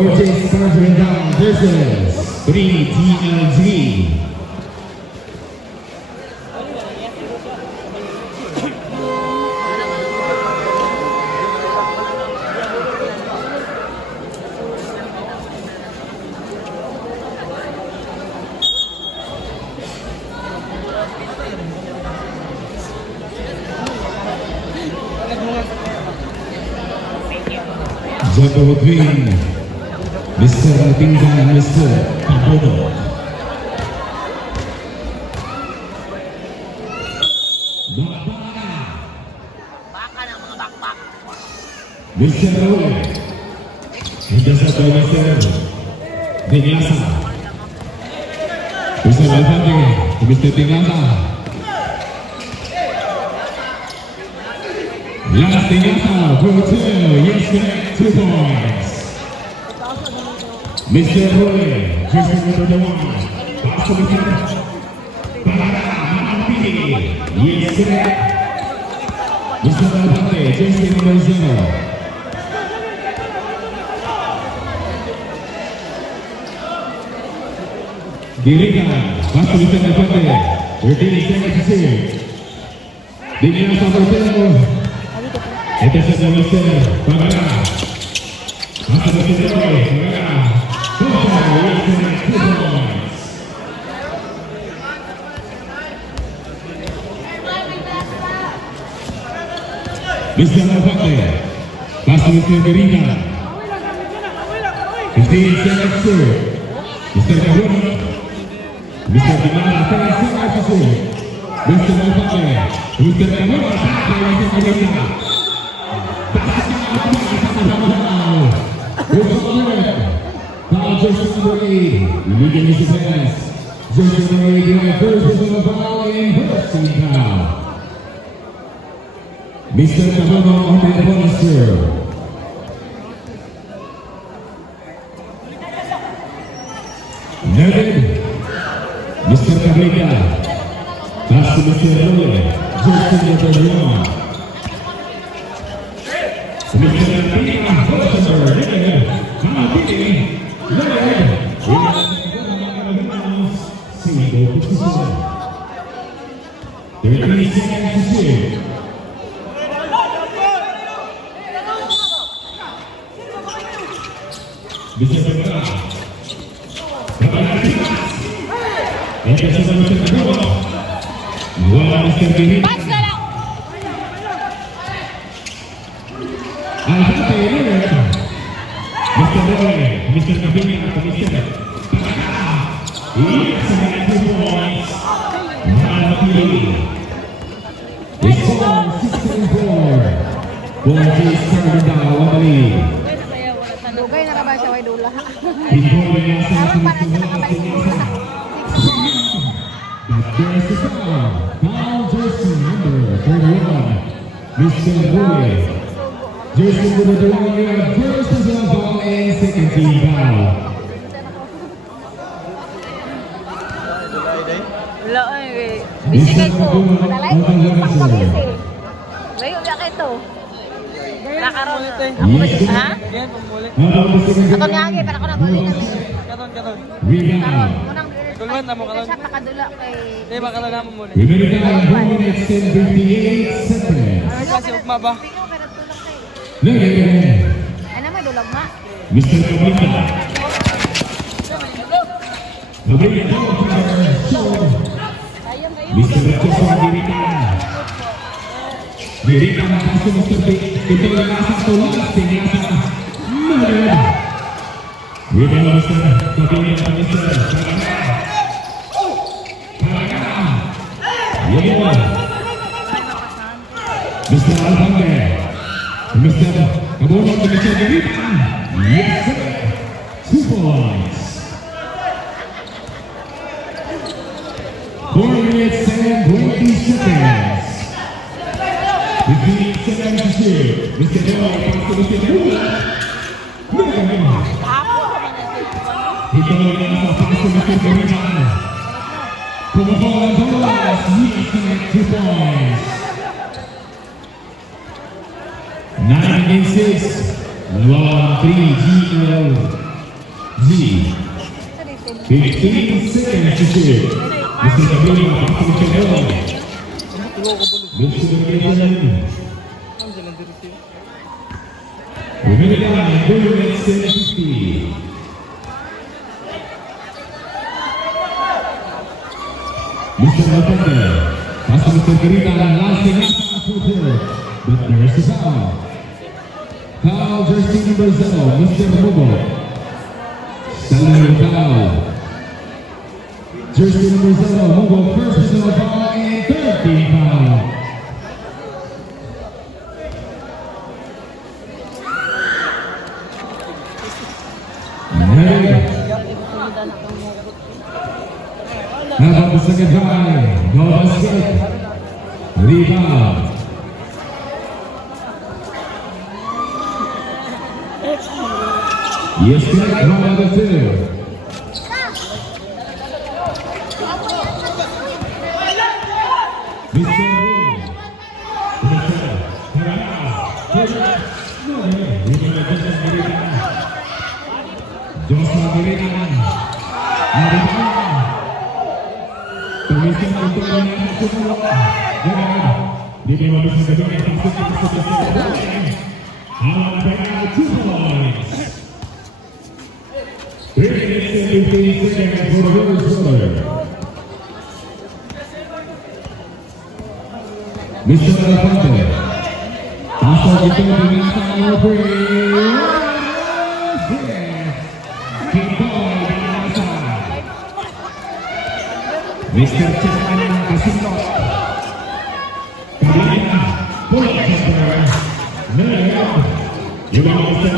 Gorgeous Sergeant Down versus 3TLG. Jumbo between Mr. Tinggal and Mr. Pabono. Baka ng mga bakbak. Mr. Raul. Hingga sa Mr. Dinglasa. Mr. Alfante. Mr. Dinglasa. Last Dinglasa. Go to. Yes, correct. 2 points. Mr. Roy. Just number 1. Pass to Mr. Pili. Yes, correct. Mr. Alfante. Just number 0. Dirikan, pass to Mr. Alfante. 13 seconds to shoot. Dinglasa bertemu. Itu saja Mr. Pagara. Masa Mr. Roy, Pagara. Mr. Alfante. Pass to Mr. Dirikan. 15 seconds to shoot. Mr. Kabono. Mr. Dimana, 10 seconds to shoot. Mr. Alfante. Mr. Kabono, Mr. Kabono. Now just number 8, leading his defense. Just number 8, versus of the ball in Bursting Town. Mr. Kabono on the poster. Noted. Mr. Kablika. Pass to Mr. Roy. Just number 1. Mr. Kablika, poster. Bisa bergerak. Ini sudah bergerak. Dua Mr. Kiri. Alfante ini. Mr. Roy, Mr. Kabini atau Mr. Ini sebenarnya 2 points. Malapili. The score 16-4. Gorgeous Sergeant Down on the lead. Dugay na ka ba siya way dula? Pintuan yang sangat Para sa nakabalik dula. There's the foul. Foul jersey number 31. Mr. Roy. Jersey number 31. First is a ball and second team foul. Wala ay. Busy kay ko. Madalay ko. Pakpa busy. Layo biya kay to. Nakaroon. Ako ba siya? Ha? Ako niyagi. Para ako naguli kami. Rebound. Munang Tulungan na mo ka lang. siya pakadula kay... Hindi, baka lang naman muna. Remember that 1 minute and 58 seconds. Ay, kasi ugma ba? Pingo, pero tulak kay... Look at that. Ay naman, dulag ma. Mr. Kablika. Kablika down for short. Sayang kayo. Mr. Rachel Dirikan. Dirikan pass to Mr. Ito yung nasa tulog. Tinasa. Murder. Rebound Mr. Kablika to Mr. Pagara. Yun. Mr. Alfante. Mr. Kabono to Mr. Dirikan. Yes, sir. 2 points. 4 minutes and 20 seconds. 15 seconds to shoot. Mr. Doy, pass to Mr. Dula. Ito yung nasa pass to Mr. Dirikan. Pumapal ang bolas. Yes, connect 2 points. 9 against 6. Lawan 3 GL G. 15 seconds to shoot. Mr. Gabriel, passing to Channel. Mr. Gabriel. Remaining time, 2 minutes and 50. Mr. Alpande, passing Mr. Garita, last thing but there's the foul. Foul, jersey number 0, Mr. Mugo. Salary foul. Jersey number 0, Mugo, first personal foul and third team foul. How about the second try? No basket. Rebound. Yes, correct. Round number 2. Mr. Alfante, pasok ito dengan sang free. Mr. Cesar Casino. Kemudian bola Cesar. Juga Mr.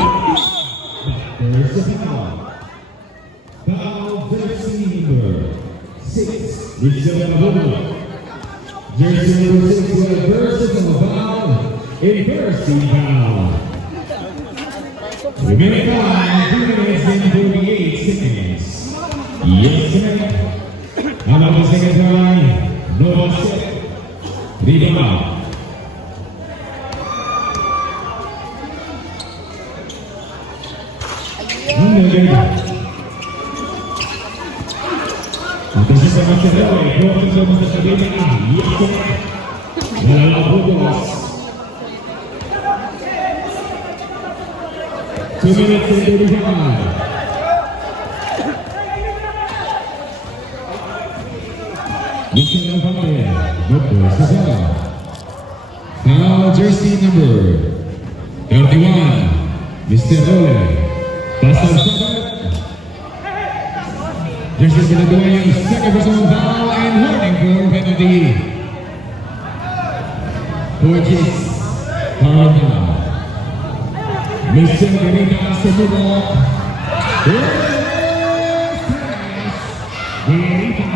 There's the foul. Foul jersey number 6. Mr. Alfante. Jersey number 6 will versus on the foul. In first team foul. Remaining time, 3 minutes and 48 seconds. Yes, sir. How about the second try? No basket. Rebound. Untuk sesama cedera, dua bersama sekali. Yes, sir. Dalam bubos. 2 minutes and 35. Mr. Alfante, Dr. Cesar. Foul jersey number 31, Mr. Role. Pasal 7. Jersey kedua yang second personal foul and warning for penalty. Purchase Harana. Mr. Garita Semudo. Garita.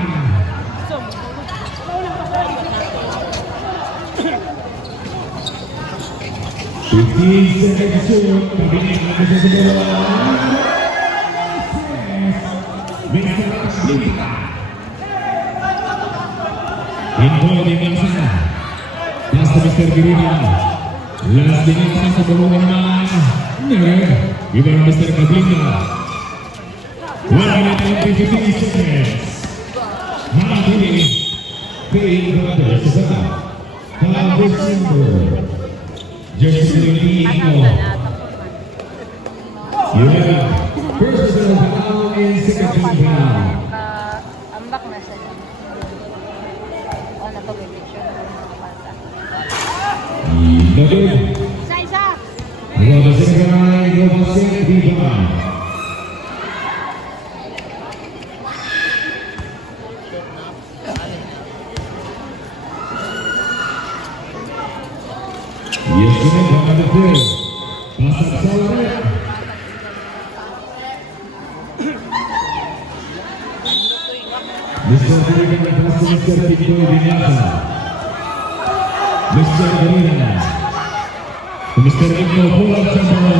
15 seconds to shoot. Pagbinig na sa bola. Mr. Garita. Inbound din lang sana. Nasa Mr. Garita. Last din lang sa bulungan naman. Iba ng Mr. Garita. 1 minute and 15 seconds. Makakili. Paying brothers sa sana. Foul number. Jersey number 8. Yeah. First personal foul and second team foul. Ambak na siya. O, napag-picture na mga bata. David. Isa-isa! Global Secretary, Global Secretary. Yes, number 2. Pasang Salary. Mr. Garita pasang Mr. Tito Binasa. Mr. Garita. Mr. Tito pulang sama.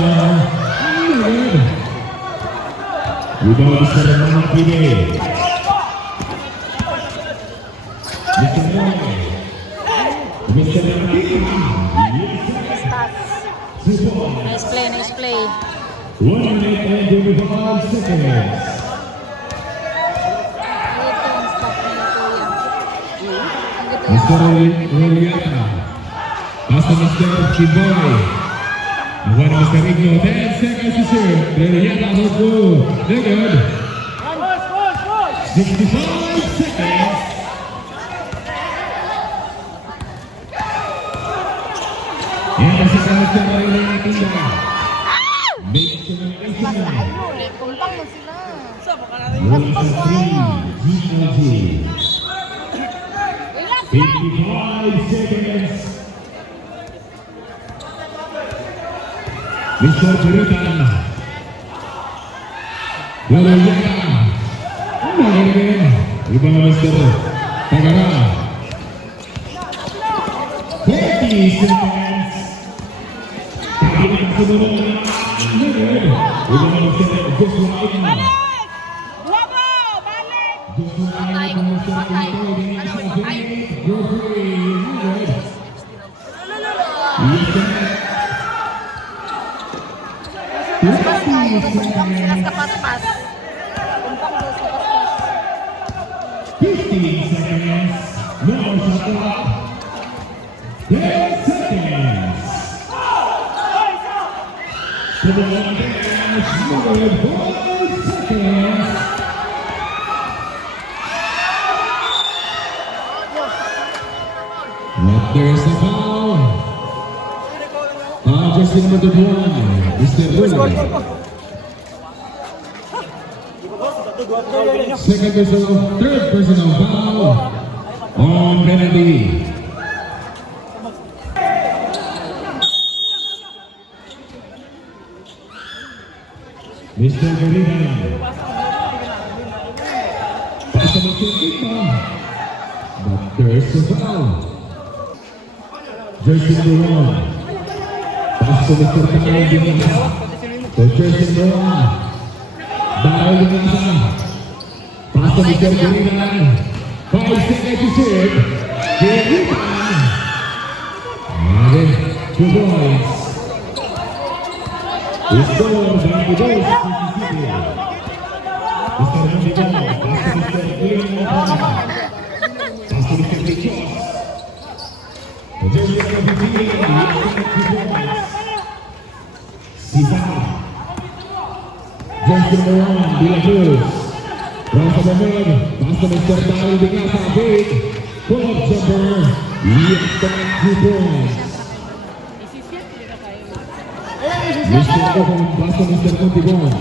Udah Mr. Mamat ini. Mr. Mamat. Mr. Mamat. Nice play, nice play. 1 minute and 25 seconds. Ito ang stop ni Kuya. Mr. Roliata. Pass to Mr. Chiboy. Nakuha na Mr. Igno. 10 seconds to serve. Roliata for goal. Legad. 65 seconds. Yan ang sasalat sa Roliata na tinda. Make sure na Basta natin. ayun. Kumpang mo sila. Roll sa 3. GLG. 55 seconds. Mr. Puritan. Roliata. Magaling. Iba na Mr. Tagara. 30 seconds. Tabi na sumunod na. Iba na Mr. Joshua Aikman. Joshua Aikman. Mr. Puritan. Basta tayo. Kumpang sila sa paspas. Kumpang daw sa paspas. 15 seconds. No shot clock. 10 seconds. To the line dash. Moving 5 seconds. But there's a foul. Jersey number 21, Mr. Rulli. Second personal, third personal foul on penalty. Mr. Garina. Pass to Mr. Igma. But there's a foul. Jersey number 1. Pass to Mr. Dahil Dinasa. To Jersey number 1. Dahil Dinasa. Pass to Mr. Garina. 5 seconds to serve. Garina. And 2 points. Score by the goal to City. Mr. Mandigo. Pass to Mr. Garina. Pass to Mr. Richos. To Jersey number 15. Sisa. Jersey number 1, De La Cruz. From the moment, pass to Mr. Dahil Dinasa. Big pull-up jumper. Yes, 2 points. Mr. Obon, pass to Mr. Montigon.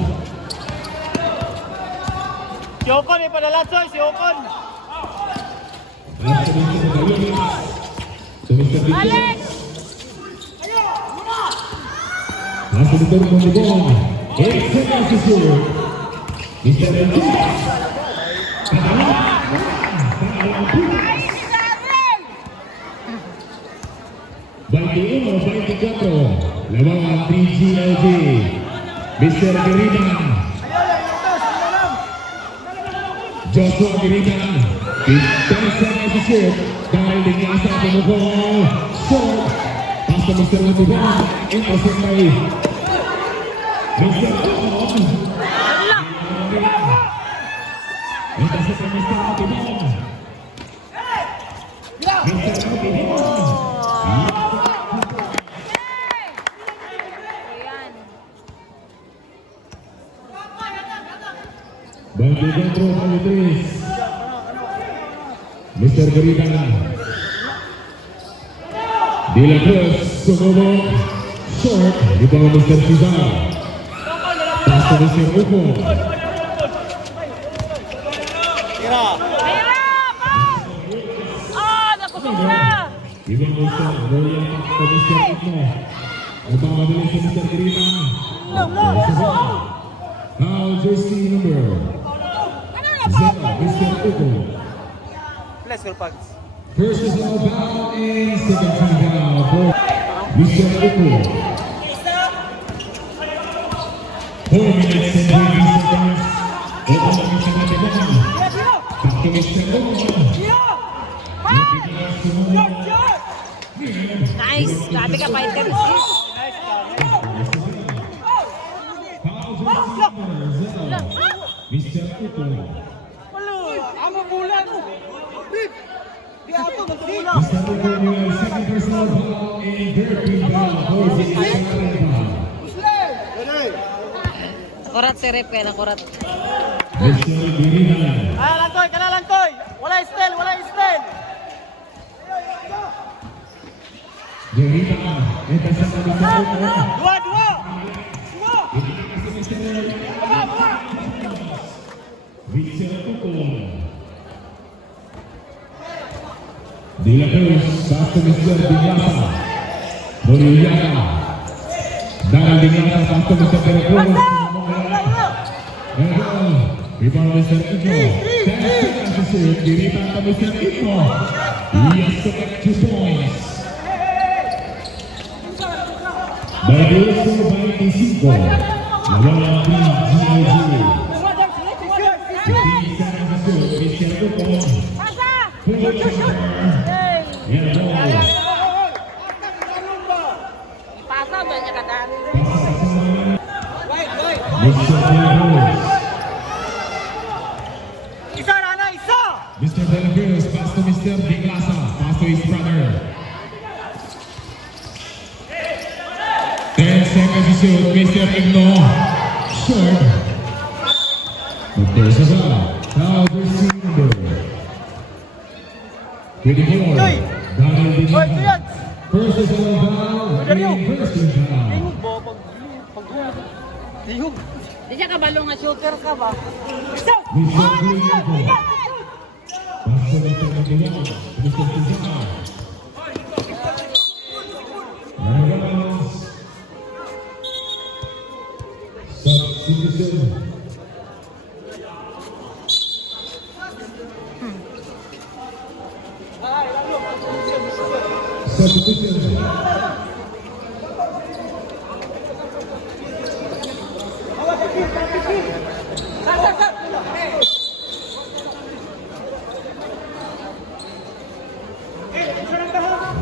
Si Ocon eh, padalatsoy, si Ocon. Pass to Mr. Magalunis. To Mr. Richos. Pass to Mr. Montigon. 8 seconds to serve. Mr. Richos. Baik 24, lawan 3GLG. Mr. Garina. Joshua Garina. 10 seconds to serve. Dahil Dinasa pemukul. Short. Pass to Mr. Montigon. Intercept by Mr. Ocon. Intercept by Mr. Montigon. Mr. Montigon. Bagi Gandro Palitris. Mr. Garina. De La Cruz. Sumubok. Short. Di bawah Mr. Cesar. Pass to Mr. Ocon. Tira. Di bawah Mr. Roliata to Mr. Igno. Nagmamadali si Mr. Garina. Now jersey number 0, Mr. Ocon. Let's go, Pags. First is all foul and second time foul for Mr. Ocon. 4 minutes and 20 seconds. Ocon ang isang natin. Back to Mr. Ocon. Nice. Grabe ka, fighter. Foul Mr. Uto. Amo bulan. Di ako magbulan. Mr. Uto will second personal foul and third team foul for the second foul. Kurat si Rip, kaya nakurat. Mr. Birinan. Lantoy, kana lantoy. Wala style, wala style. Birinan. Ito sa Mr. Uto. Dua. Mr. Uto. De la Cruz, pasto Mr. Dinyasa. Noriyaga. Dahil Dinyasa, pasto Mr. De la Cruz. Rebound Mr. Ito. That's it, shoot. Dirita ka Mr. Ito. He has to make 2 points. By the score by 25. Nawala 3 GIG. 15 seconds to shoot. Mr. Ito. Yan po. Pasa, doon niya kadali. Mr. De La Cruz. Isa Rana, isa. Mr. De La Cruz, pass to Mr. Diglasa, pass to his brother. 10 seconds to shoot, Mr. Igno, short. But there's a foul. Foul receiver. 24, Daniel Diglasa. First is a foul, and first is a foul. Di siya kabalo nga shooter ka ba? Mr. Diglasa. Pass to Mr. Diglasa, Mr. Diglasa. Substitution. Substitution.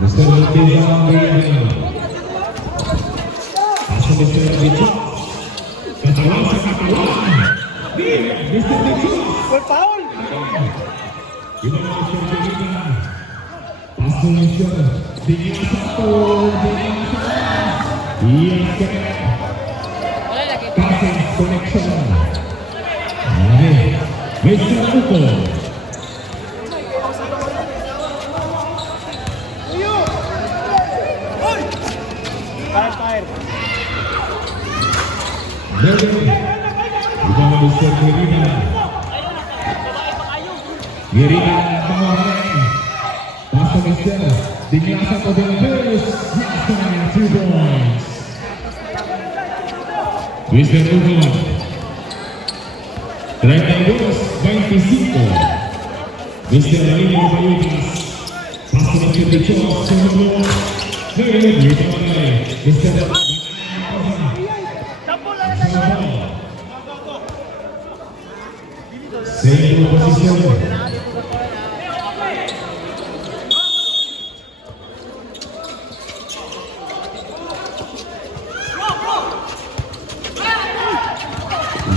Mr. Diglasa. Pasok Mr. Diglasa. Katawan sa katawan. Mr. Diglasa. Gol foul. Ito na Mr. Diglasa. Pasok Mr. Diglasa to Diglasa. Yes, correct. Wala lagi. Passing connection. Okay. Mr. Uto. Fire. Ito na Mr. Birinan. Birinan Pangalan. Pasok Mr. Diglasa to the Bears. Yes, 2 points. Mr. Uto. 32-25. Mr. Lino Bayutas. Pasok Mr. Dichos. Segundo. Dito na Mr. Segundo posición.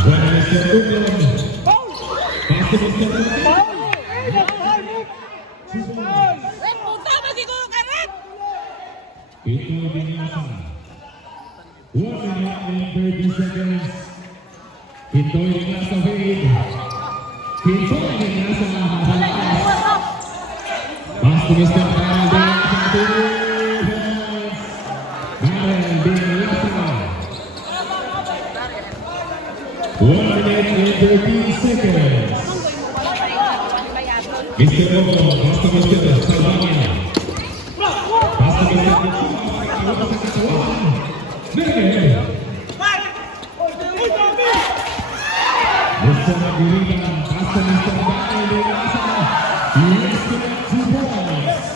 Bueno, Mr. Uto. Pase Mr. Uto. Rip, punta mo siguro ka, Rip! Ito Diglasa. 1 minute and 30 seconds. Ito Diglasa fade. Ito Diglasa hahalas. Pass to Mr. Daniel Diglasa. Daniel Diglasa. 1 minute and 30 seconds. Mr. Bobo, pass to Mr. Salvania. Pass to Mr. Mr. Magurita, pass to Mr. Daniel Diglasa. Yes, 2 points.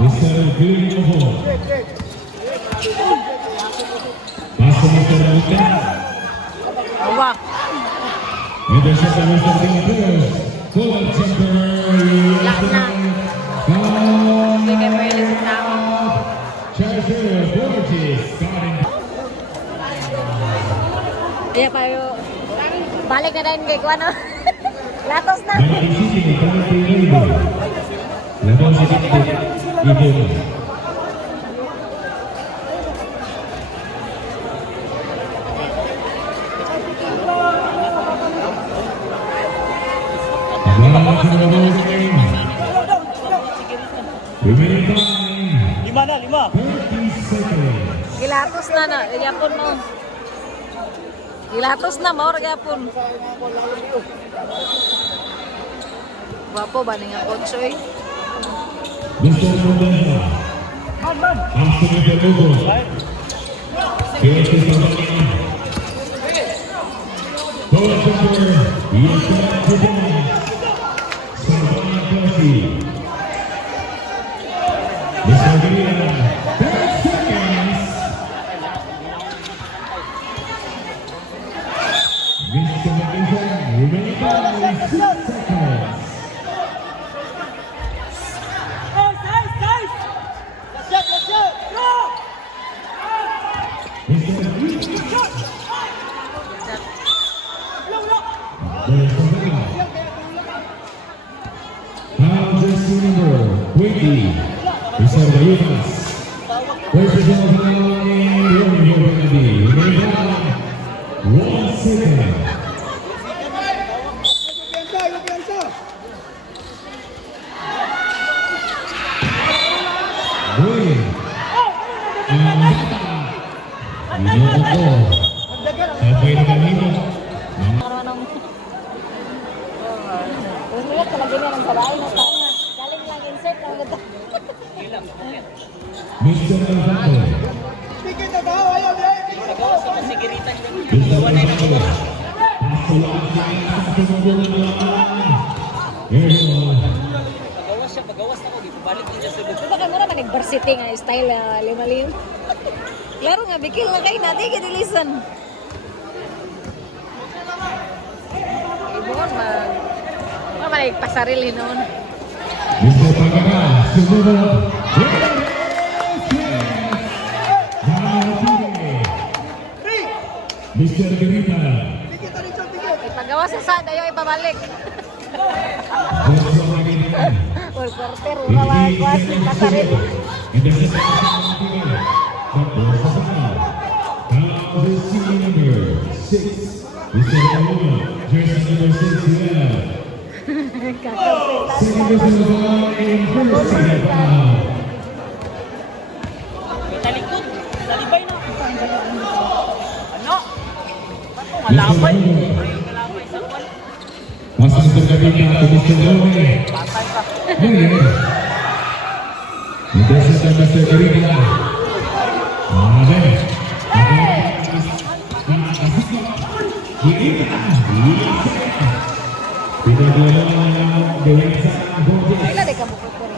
Mr. Guillermo. Pass to Mr. Rutan. Awa. Intercept by Mr. Diglasa. Full temporary. Lahat na. Foul. Hindi kayo pwede sa tao. Kaya tayo, balik na din kay Kuano. Latos na. Balik di sini penalti Ibu. Laban sedikit Ibu. Remaining time 5 na, 5. 30 seconds. Gilatos na na, yapon mo. Gilatos na, maor yapon. Guwapo ba nga kotso eh? Mr. Mendoza. After the Lugo. Kaya sa Sabana. Goalkeeper, Yusuf Jubon. Sabana Kasi. Mr. Guerrero, 10 seconds. Mr. Mendoza, remaining time 6 seconds. Jersey number 20, Reserva Yunas. Versus of the Romeo Kennedy. Remaining 1 second. Boy. Ginoo ko. Sabay na kanino. Terus lihat kalau gini yang sabahin na tanya. Galing lang insert ang ganda. Mr. Alvaro. Mr. Alvaro. Pasulaan siya sa tumulong ng laban. Kita kan muna nag-varsity nga style lima-lim. Klaro nga bikil na kayo natin kadilisan. Ibon mag pasarili noon. Mr. Pagara, sumunod. Mr. Gerita. Ipagawa sa sada yung ipabalik. Well, quarter, umawas, pasarili. Mr. Alvaro, jersey number 6, Talikod. Talibay na. Ano? Malabay. Malabay sa kwan. masih terjadi ke Mr. Lone. Patay ka. Sudah selesai Mr. Gerita. Tidak dilawan Dewasa Borges. Kailan deh kamu kukurin?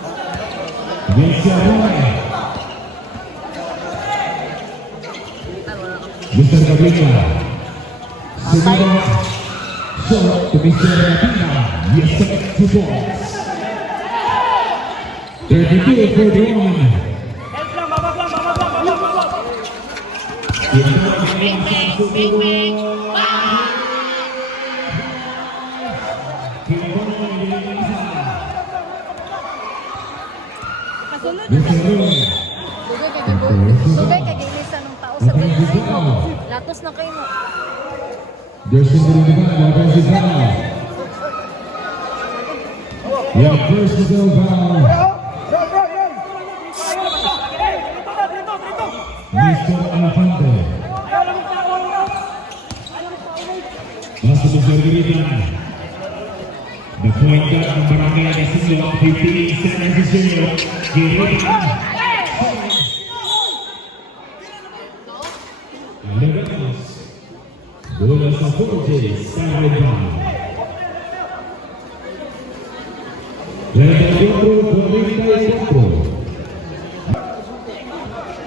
Mr. Roy. Mr. Gabriela. Semoga shot to Mr. Ratina. Yes, to balls. 32-41. Help lang, babag lang, babag lang, babag lang. Big bang. Dugay kay gilisan ng tao sa ganyan. Latos na kayo mo. Jersey number 5, offensive foul. Yang personal foul. Mr. Alfante. Masuk Mr. Gerita. The point guard ng Barangay de Silo, 15 seconds to zero. Gerita. Legados. Bola sa Borges, Sarah Brown. Level 4,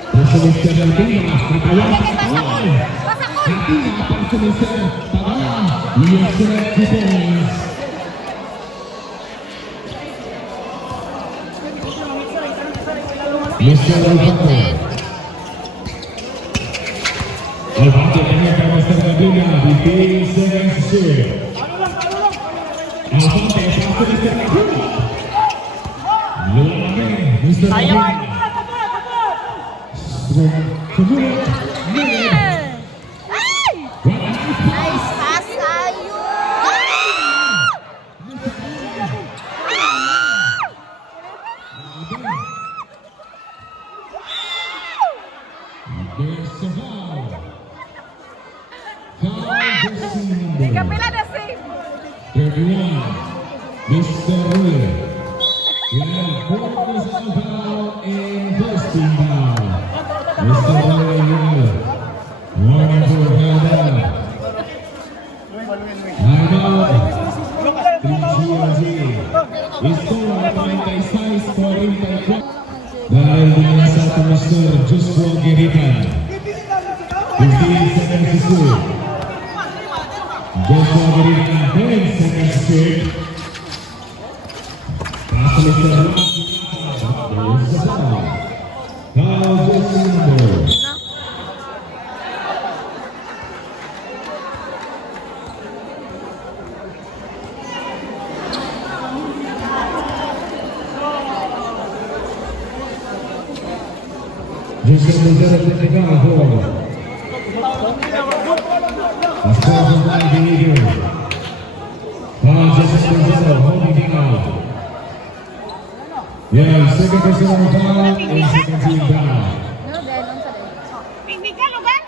Pasumisa ng Tina, katawan sa katawan. Tina, pasumisa, tabanan. Yes, correct, defense. Mr. Alvaro. Alvaro tenía que hacer la línea. serve. Alfonte, pass to Mr. Kagura. Lumalaki, Mr. Sayang. Kagura. Ay! Nice pass tayo! There's the foul. Foul jersey Di number kapila na save. 31, Mr. Ruler. Yan, fourth foul in first team foul. Mr. Ruler, warning for held up. Timeout. 3-0. Score 36-44. Dahil din sa Mr. Joshua Giritan. 15 seconds to shoot. Joshua Giritan, 10 seconds to shoot. Pass to Mr. Rocky. There's the foul. Foul jersey number. Just number 0 to take on for. The score from the Eagles. Foul just number 0, holding it out. Yeah, second personal foul and second team foul. No, dahil nung sa dahil. Hindi ka, lugar?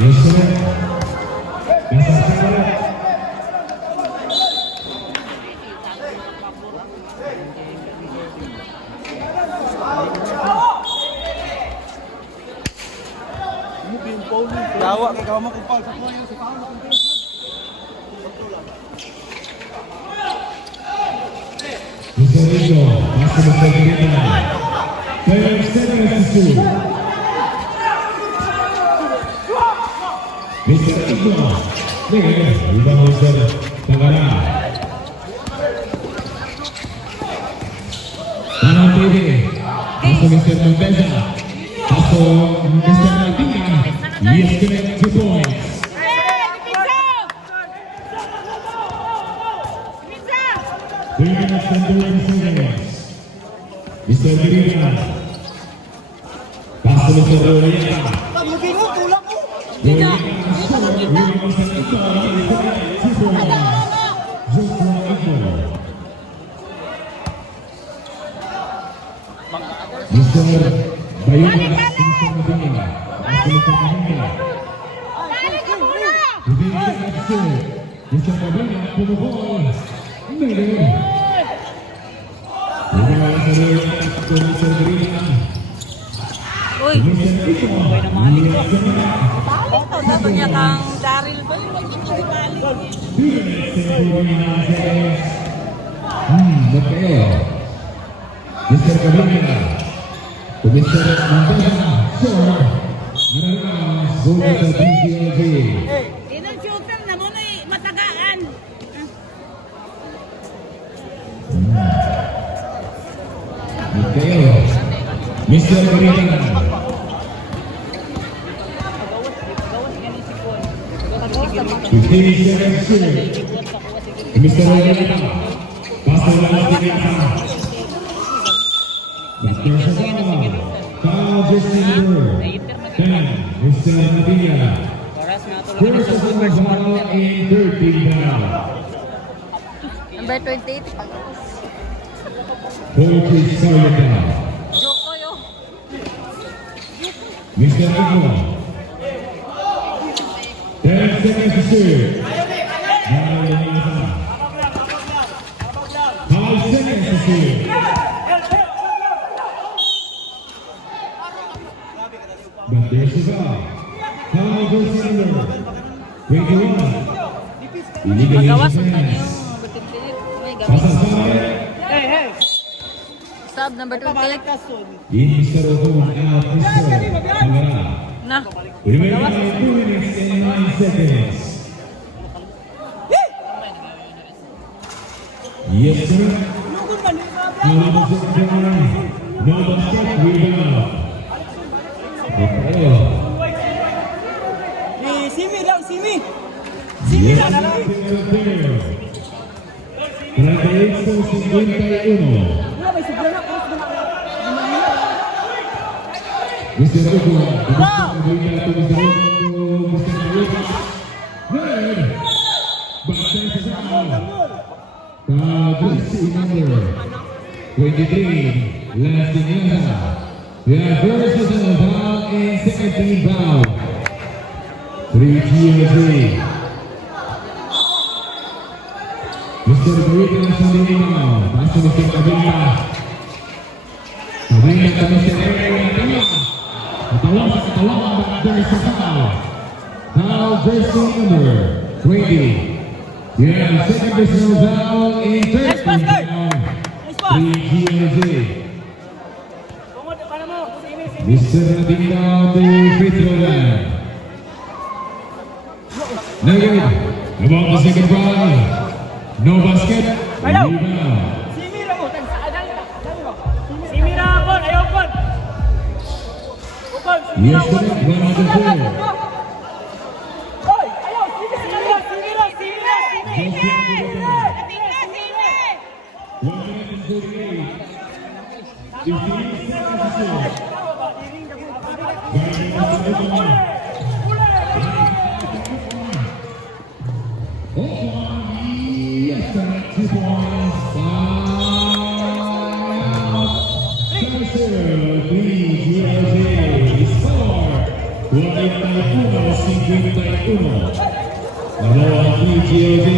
Yes, sir. Nasa sekolah. Lawak kay kamu kupal sa kuya sa paano kung Mr. Rico, masih berkaitan. Third seconds to shoot. Mr. Rico, rebound Mr. Tagara. Tangan kiri, masuk Mr. Monteza. Masuk Mr. Natika. Yes, connect 2 points. Three minutes and 30 seconds. Mr. Giritan. Pass to Mr. Royeta. bingot tulak ko. Royeta score. Rebound Mr. Ito. Yes, 2 points. Joshua Ito. Mr. Bayunas. Mr. Medina. Pass to Mr. Medina. Medina second serve. Mr. Medina pumukol. Medina. Rebound Mr. Royeta to Mr. Giritan. Uy, Mr. Ito. Yes, ito dapat niya kang Daryl ba yun? Hindi balik. Mateo. Mr. Kabila. To Mr. Monteza. Short. Anaras. Goal to PGLG. Inang shooter na mo na matagaan. Mateo. Mr. Kabila. 15 seconds shoot. Mr. Royeta. Pass to Lalapinita. Mr. Sabana. Foul jersey number 10. Mr. Medina. Oras na ito First personal foul in 13 foul. Number 28. Coach is Sarita. Joko yo. Mr. Igor. 10 seconds to shoot. 5 seconds to shoot. But there's the foul. Foul goes number 21. Illegal Magawas mo interference. tayo. Butit-butit. May gawas. Pasasay. Hey, hey! Sub number 28. In Mr. Ogun at Mr. Tagara. Na. Remaining 2 minutes and 9 seconds. Yes, sir. Number 69. Number 6, rebound. Rafael. Simi lang, Simi. Simi Yes, lang, alam. 38-51. Wala, may sobra na. Cross na lang. Mr. Ugo, bigyan natin Mr. Ugo, Mr. Ugo. Good. Backstep sa foul. Jersey number 23, last in Yasa. Yeah, versus on foul and second team foul. 3 GOG. Mr. Barita sa lima. Paso Mr. Kabila. Kabila ka Mr. Kabila. Katawa sa katawa ang backdoor sa foul. Foul jersey number 20. Yeah, second personal foul and third team foul. 3 GOG. Mr. Nadina to free throw line. No good. About the second foul. No basket. Rebound. Simi lang mo. Simi lang ako. Ayaw ko. Yes, correct. One on the floor. Hoy, ayaw. Simi lang. Just Sini, 1 minute and 48. 15 seconds to shoot. Yes, correct. 2 points. Tercer, 3 GOG. Score. 41-51. Nabawa 3 GOG.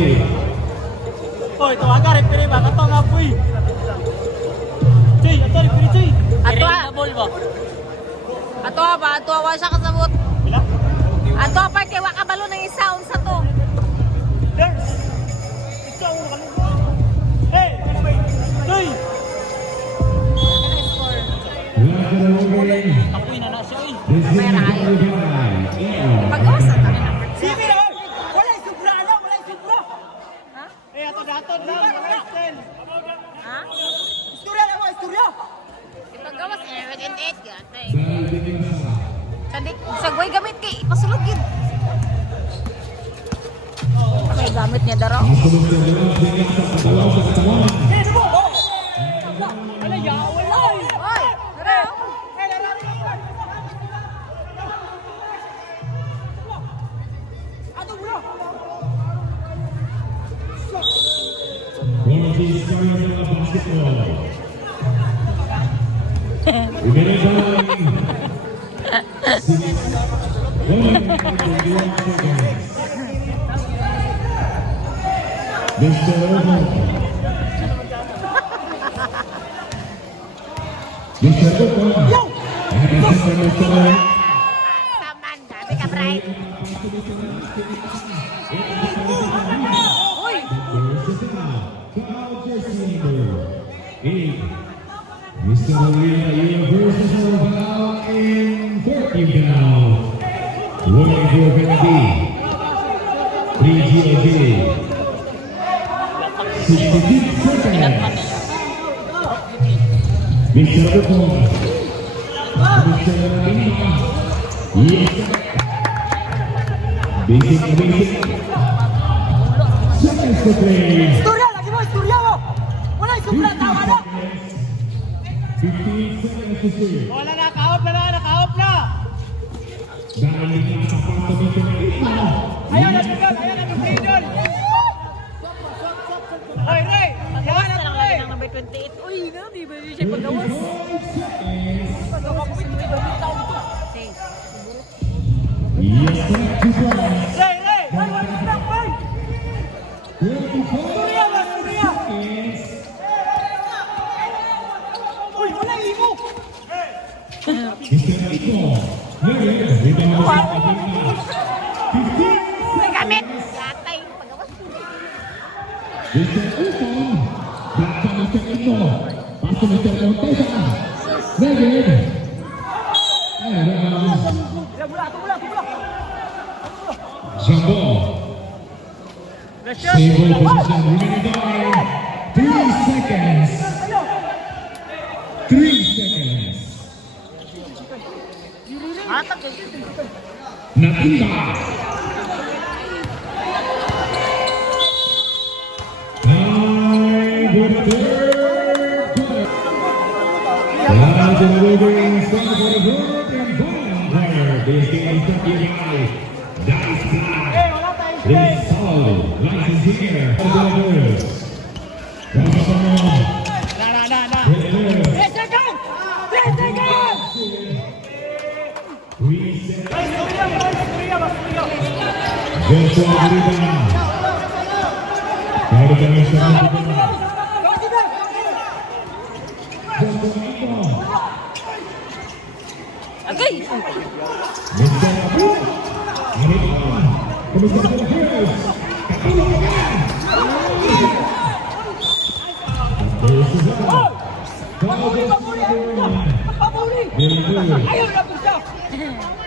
Hoy, tawagan rin pili ba? Kato nga po eh. Jay, ato rin pili, Jay. Ato ba? Ato ba siya kasabot? Wala? Ato pa kay wa kabalo ng isa unsa to. There's. Ito ang nakalungkot. Hey, Jay. Apoy na na siya eh. Pag-usa ka na. Simi lang. Wala yung subra, ano? Wala yung subra. Ha? Eh, ato dato lang. Wala yung stand. Ha? Istorya lang mo, istorya. Ipagawas 11-8 gatay. Kandik sagway gamit kay ipasulod gid. Ay gamit niya daro. Eh, dumo. Wala, yawa lang. Oy, daro. Ato bro. One of these stars of basketball. Mr. Omo. Mr. Omo. Saman dami ka bright. Uy, Mr. Molina, your versus foul in 14 down. Warning for penalty. 3 GOG. 66 seconds. Mr. Omo. Mr. Molina. Yes. Basic. Seconds to play. Istorya, lagi mo, istorya mo. Wala yung subra, tama na. 15 seconds to shoot. Wala na, kahop na. Dahil nasa pato dito ng ito. Ayaw na dun. Hoy, Ray. pagawas na lang lagi ng number 28. Uy, no, di ba siya pagawas? Okay. Yes, correct. 2 points. Ray. Wala na, boy. 24 Istorya ba, istorya. seconds. Uy, wala yung imo. Mr. Ito. Rebound. May gamit. Latay, pagawas. Mr. Ito. Black pa Mr. Ito. Paso Mr. Montesa. Negative. Bula. Jumbo. Stable position. Remaining time. 3 seconds. 3 seconds. Atag. Natinda. Time for the third quarter. Now the moving start for the group and ball player. This game is brought to you by Dice Black. This solid license here. Joshua Gurita. Baru dari sana juga. Joshua Ito. Agay! Mr. Abu. Arito. Komisar Philippines. Kapulakan. Ayaw na po siya!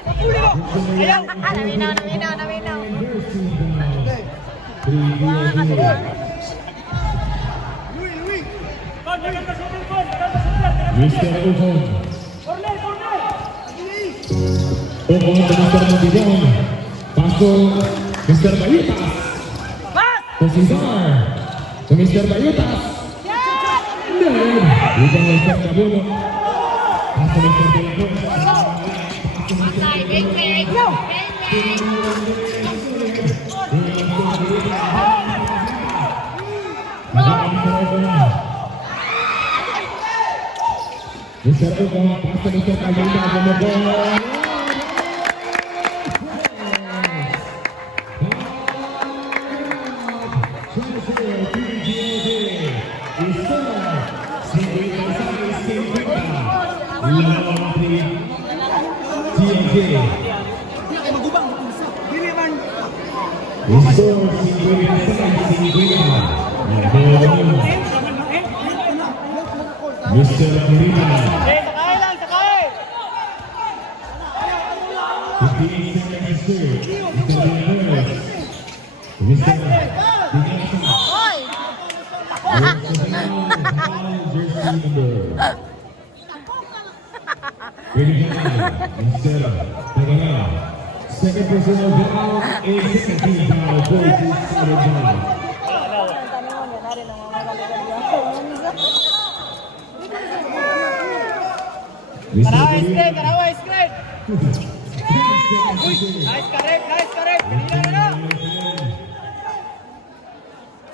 Papuli mo! Ayaw! Naminaw. Mr. Ufon. Corner! Ufon ke Mr. Mutibon. Pasok Mr. Bayutas. Ke Cesar. Ke Mr. Bayutas. Dan bukan Mr. Kabulo. Pasok Mr. Bayutas. Mr. Ufon, pasok Mr. Bayutas. Memukul. Mr. Kurita. Sakay lang! Sakay! 58 seconds to Mr. Villalobos. Mr. Dinasa. Hoy! Jersey number 25, Mr. Tagala. Second personal foul, a second team foul, 46-7. Mr. Kurita. Karaway straight! Nice correct! Kanina na!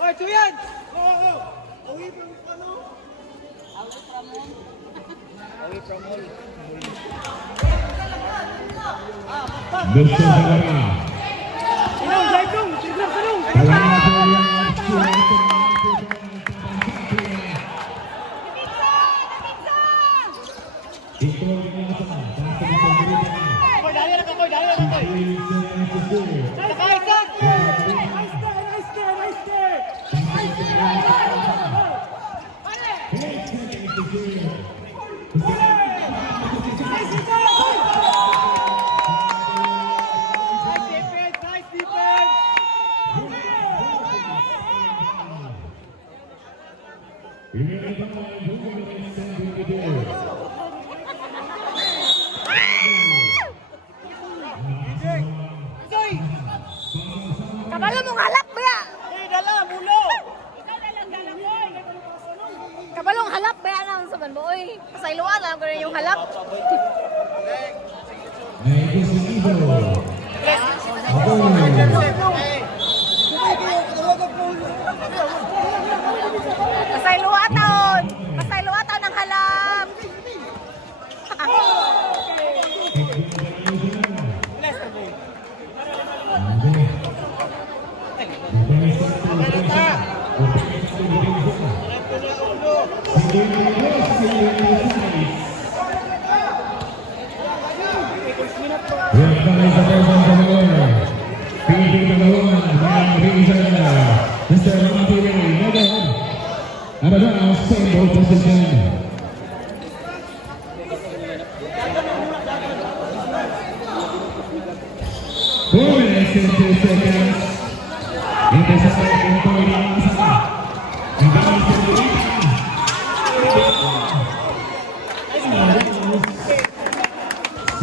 Oy, tuyan! Mr. Tagala. Sinong, Jaitong! Sinong! Tagala. Ito ang pinasa. Basta Mr. Kurita. Koy, dali na ka, Koy! Sakay, Sak! Nice care! Nice defense! Soy! Kabalo mong halap ba? Dala, mulo! Kabalong halap ba ang saban mo? Uy, pasayloan lang ko rin yung halap. Pasayloan taon ng halap.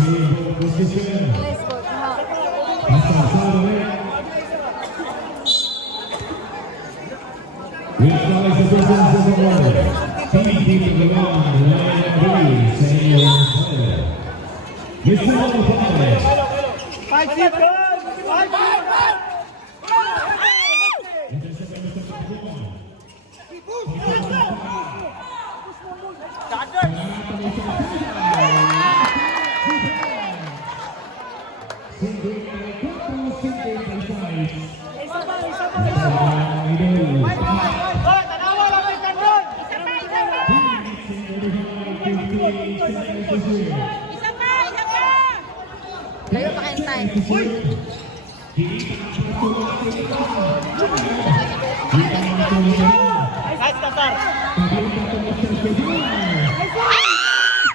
Receiving position. Let's go. Pasal Sarawak. With guys the presence of the world. PDP Paglawan, Lion B, Senior Player. Mr. Mopay. 5 seconds! 5 seconds! Hoy, tanawa lang kayo kandun! Layo pa kayong time. Nice, Tatar!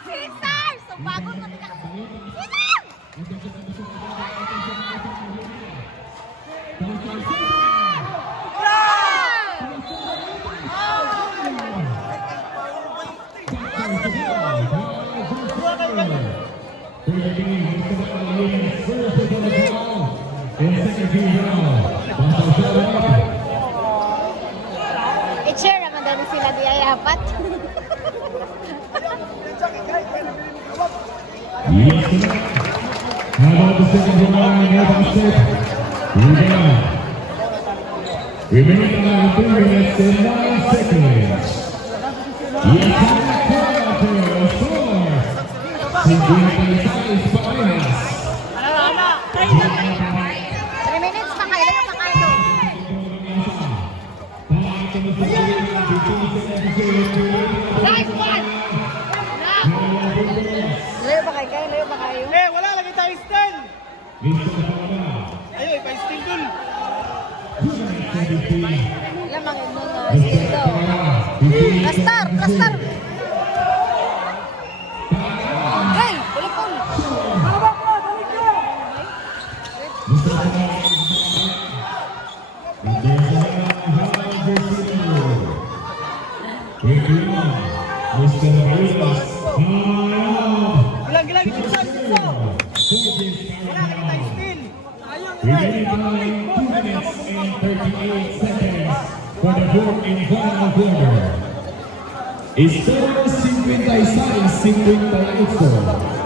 Cesar! So bago na pinaka... Cesar! I-share naman daw na sila di ay apat. How about the second round? No basket. Remaining on 2 minutes and 9 seconds. Yes, score. 56 Pilipinas. 3 minutes pa kayo. Layo pa kayo. Layo pa kayo. Layo pa kayo. Eh, wala lagi tayo stand! Ayun, ipa-stand dun! Lamang yung mga dito. Plastar! Plastar! Hey! Bulipon! Mr. Marinos. Gilang, ituksan! Wala lagi tayo stand! Remaining time 2 minutes and 38 seconds for the fourth and final quarter. Score 56-58.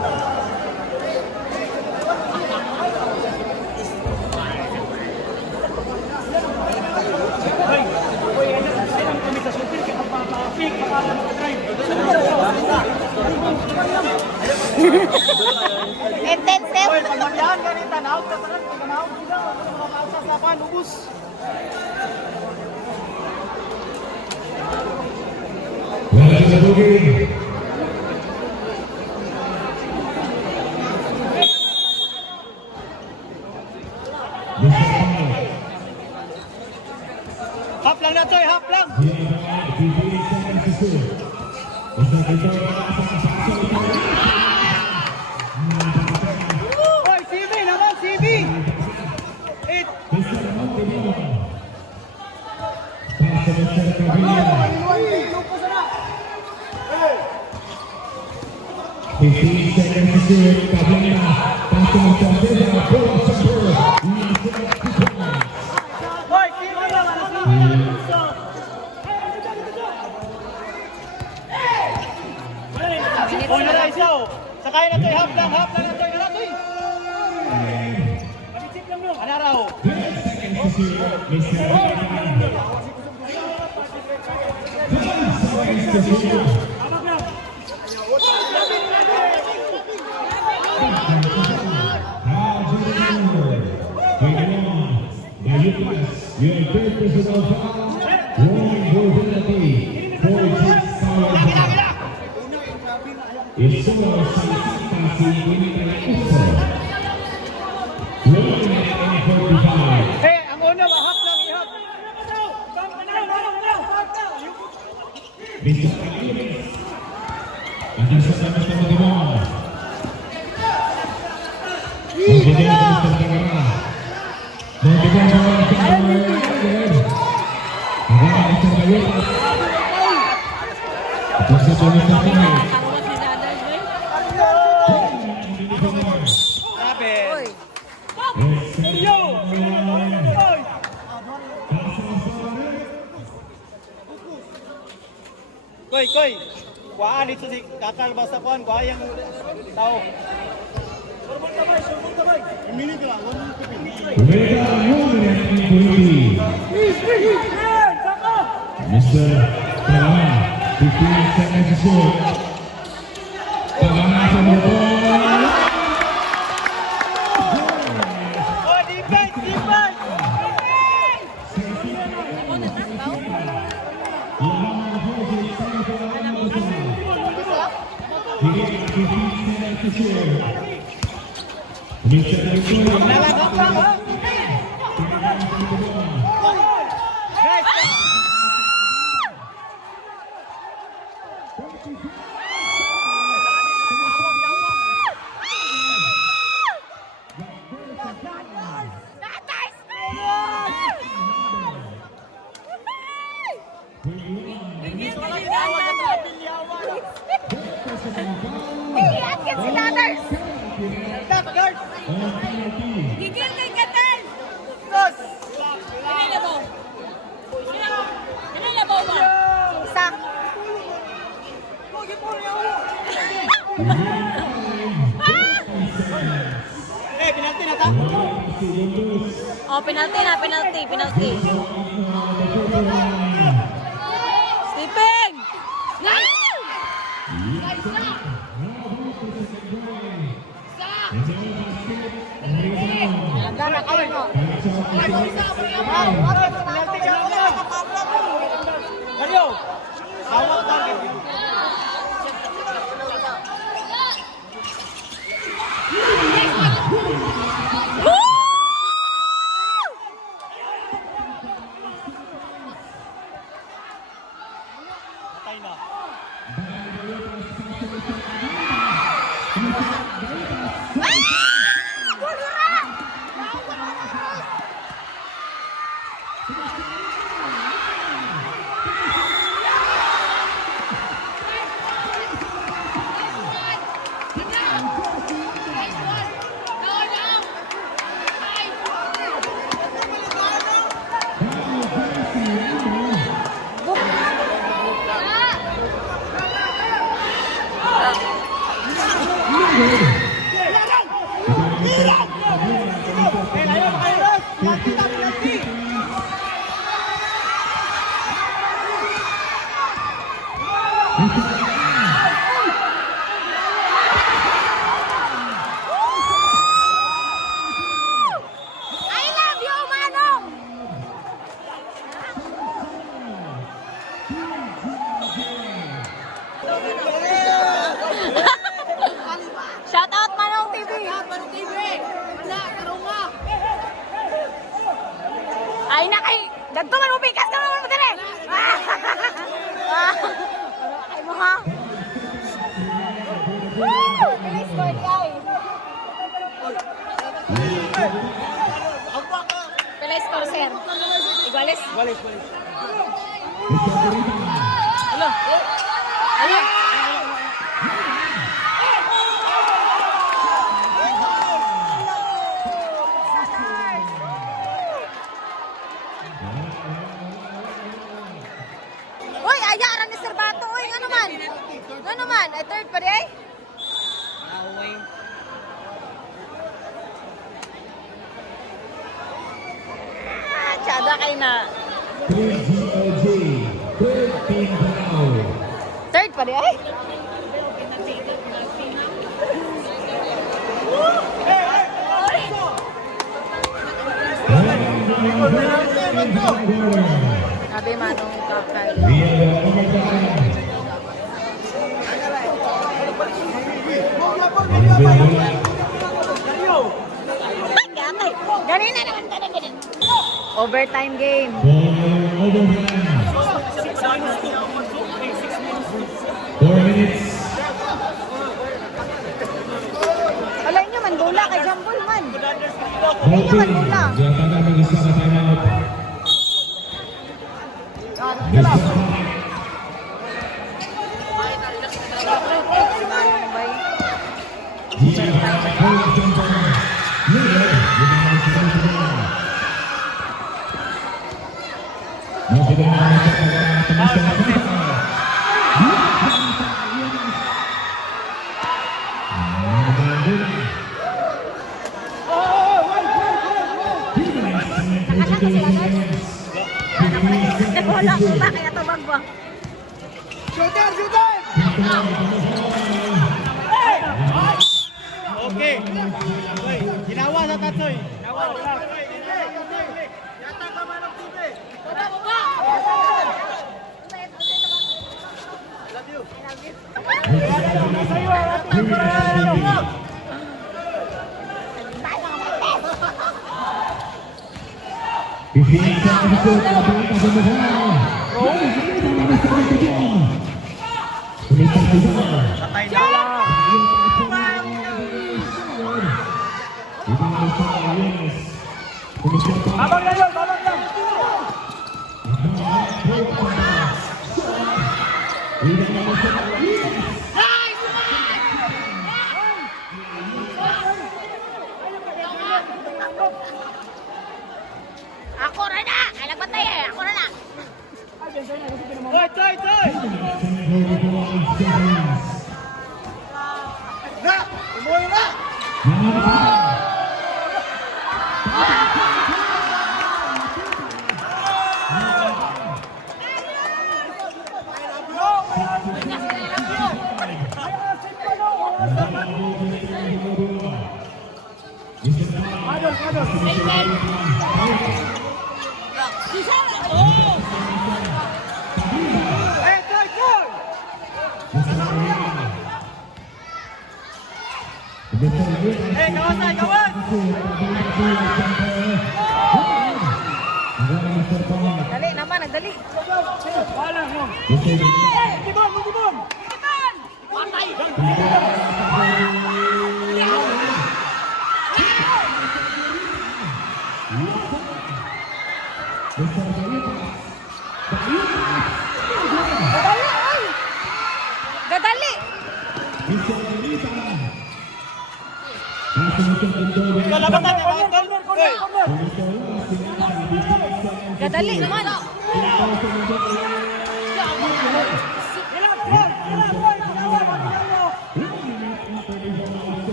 Intensive! Hoy, pag magyahan ka rin, tanawag ka tanan, pag tanawag ka, mga kausa sa pan, ubus. Wala sa bugid. Hap lang na to, hap lang. Hoy, CB naman, CB. 8. Hoy, CB naman, CB. Hoy, nara isa, oh. Sakay na to, hap lang na to, nara to. Anara, oh. Your third personal foul, warning vulnerability, 46 fouls. It's score 55. Eh, ang una, hap lang, ihap. Mr. Pilipinas. Ada sama-sama di bawah. Kemudian Mr. Tangerang. Dan juga bawah ke bawah. Mr. Bayu. Untuk satu Mr. Pilipinas. Koy, kuhaan dito si Kakal basta kuhaan, kuhaan yung tao. Surbot tabay. Minute lang, 1 minute. Mereka Yuri Mr. Palawan 15 seconds to shoot. Palawan sa bola. Oh, defense! Iiyak yan si Ladders! Gigil kay Katel! Kinalabaw mo? Isa. Eh, penalty na ta? Oh, penalty na, penalty. Sleeping! Gana kayo mo. Penalty ka na. Mario! Hawak target. Patay na. I love you, Manong! Shout out Manong TV! Ay na kay! Dagto man mo pikas ka naman mo dali! Ay mo ha! Woo! Bilis ko guys! Pilay score, sir. Iguales? Walis. Ano? Ano? Uy, ayaran ni Sir Bato. Uy, nga naman? Nga naman? Ay, third pa di ay? Tsada kayo na. 13 down. Third pa di ay? Sabi Manong Kakal. Gatay. Ganina naman ka na ganun. Overtime game. Overtime. 4 minutes. Alay nyo man, bola kay Jambol man. Alay nyo man, bola. Diyan tayo mag-isa sa timeout. Si Manong Bay. Masih dengan bola. Wala ko ba kaya tumagwa? Shooter, shooter! Okay. Oy, ginawa sa Tatsoy. Ginawa. Yata pa man ang tubig. Bisa masuk ke bola berbahaya. Pemirsa juga. Patay na lang. Babang na yun, babang na! Ako na na! Alam ba tayo eh? Ako na na! Oy, Toy, Toy! Na! Umuwi na! Hey, Toy, Toy! Hey, kawasan, kawan! Dali naman, nagdali. Wala mo! Mutibon, mutibon! Gadali, oy! Gadali! Kalabatan, kalabatan! Hey! Gadali naman!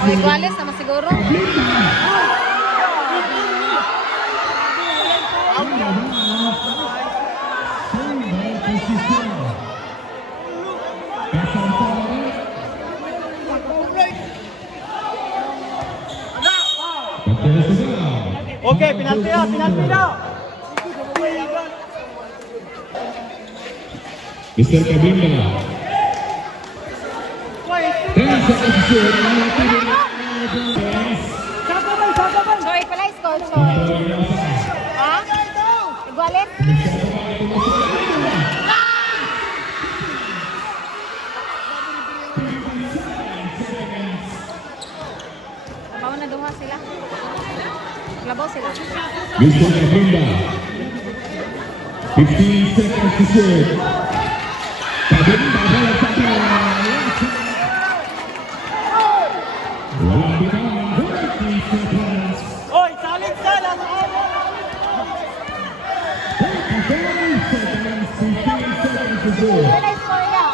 Oy, Guales sama siguro. Okay, penalti na, penalti na! Mr. Kabinda. Sorry pala, score, sorry. Ha? Guales? Labaw na duha sila. Labaw sila. Mr. Kabinda. 15 seconds to shoot. Kabinda bola satu. Walang bintang. 20 seconds. Oy, salin sala! 15 seconds to shoot. Wala score niya.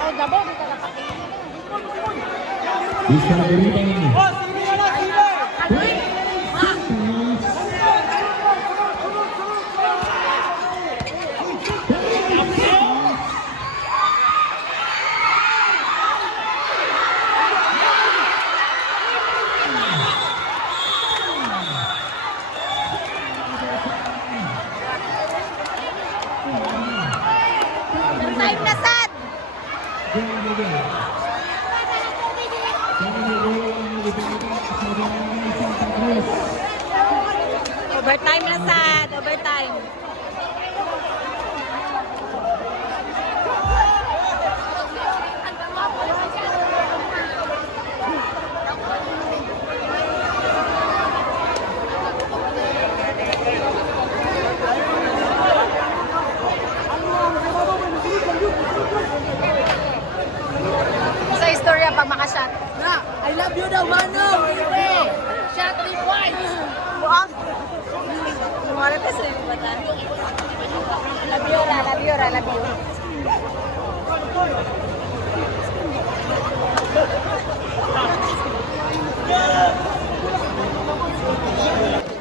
Oh, gabaw, di ka nakatingin. Bisa berubah. Oh, sini na lang, sini! Time na sad. Overtime na sad. Overtime.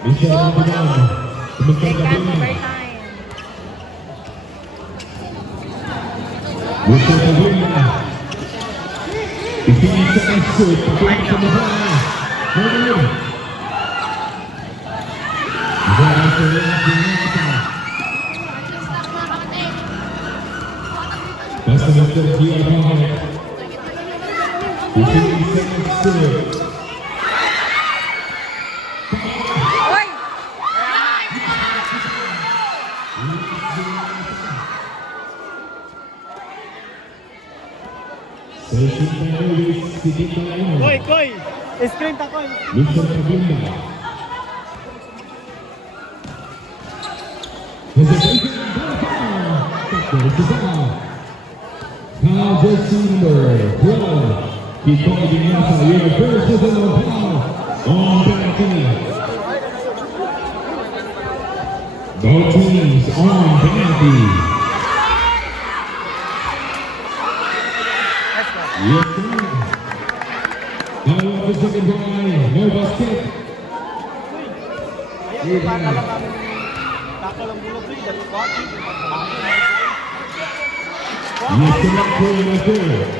Isa ang pinag. Mr. Second Gabriel. overtime. Mr. Gabriel. Ipinig sa exit. Papunta sa bahay. Gabriel. Gabriel sa Pinata. Pass to Mr. Giovanni. Ipinig sa exit. Uy! Session by Luis. Sigit na ngayon. Koy! Sprint ako. Mr. Paglinda. Hesitation. There is the ball. Foul jersey number 12. Kiko Dinasa, your first personal foul on penalty. Both teams on penalty. Yes, sir. Now the second try, no basket. Ayan, pakala namin takal ang bulog rin. Dahil bakit? Yes, sir.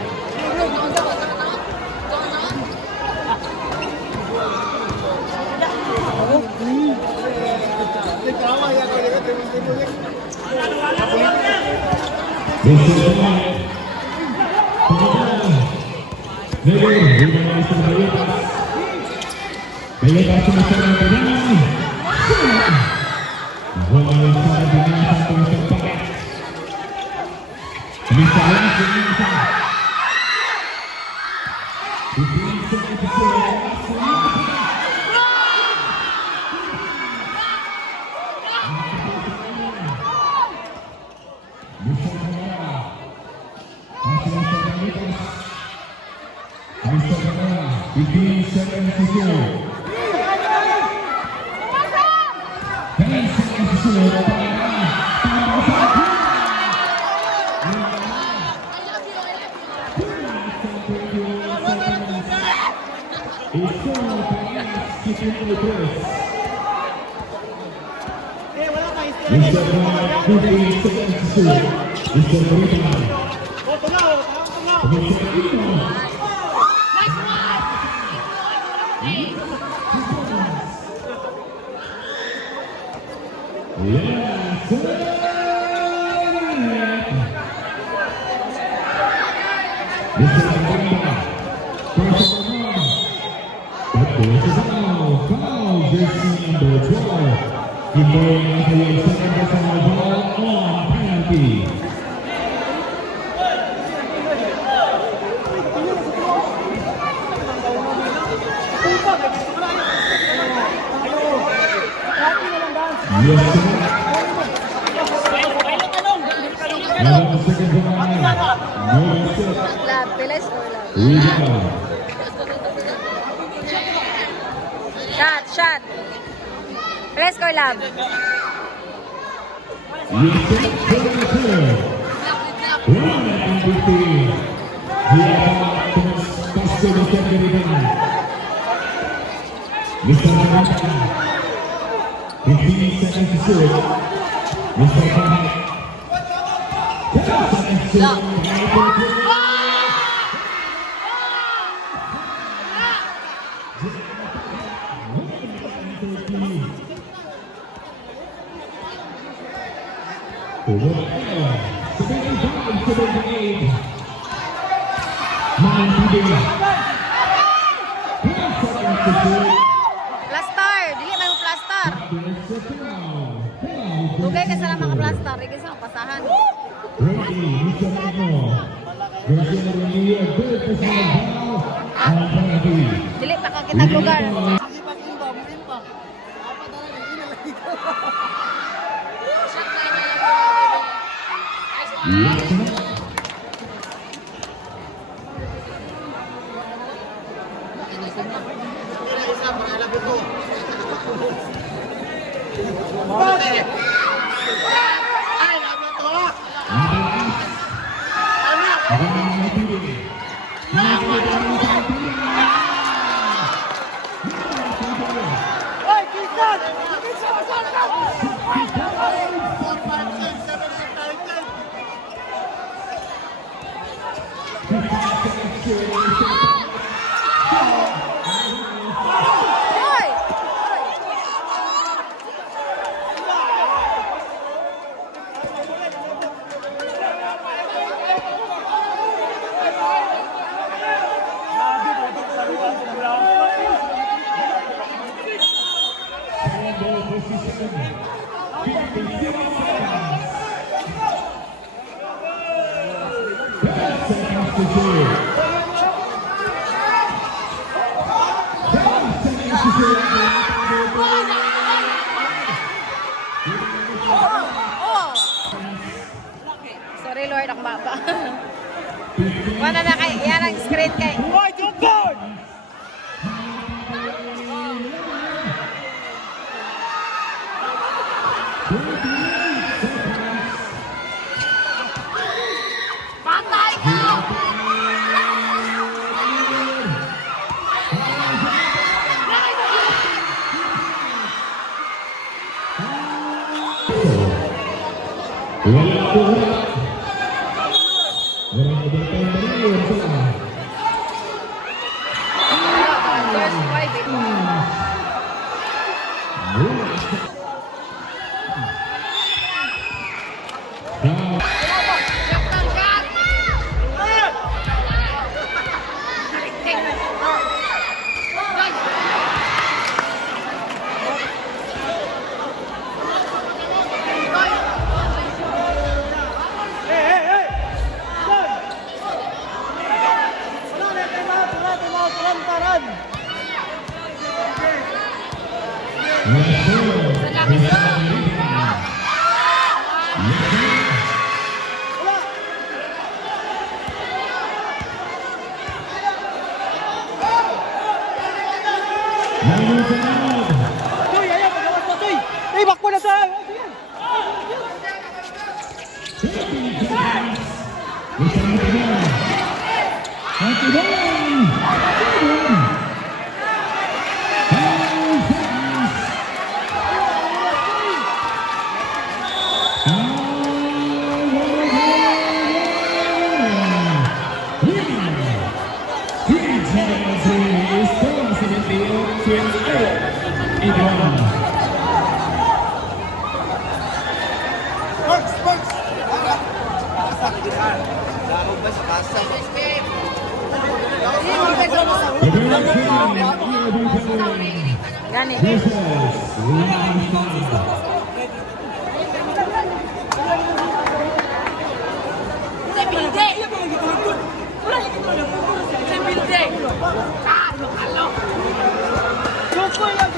Lab, pilas or lab? Shot. Pilas or lab? Plastar, dili may mo plastar. Dugay ka sa mga plastar, igi sa pasahan. Dili pa ka kitag lugar. Oy, Kisa! Yan! Hoy! Oh! Sorry Lord, ang baba. Wala na kay, yan ang screen kay. Hoy, Jungkook! Patay ka! Wala po. Walang ibang tayo sila. First wife ito. Tuy, ayan, magawas mo, Tuy! Tuy, bakbo na sa... Gani. Jungkook,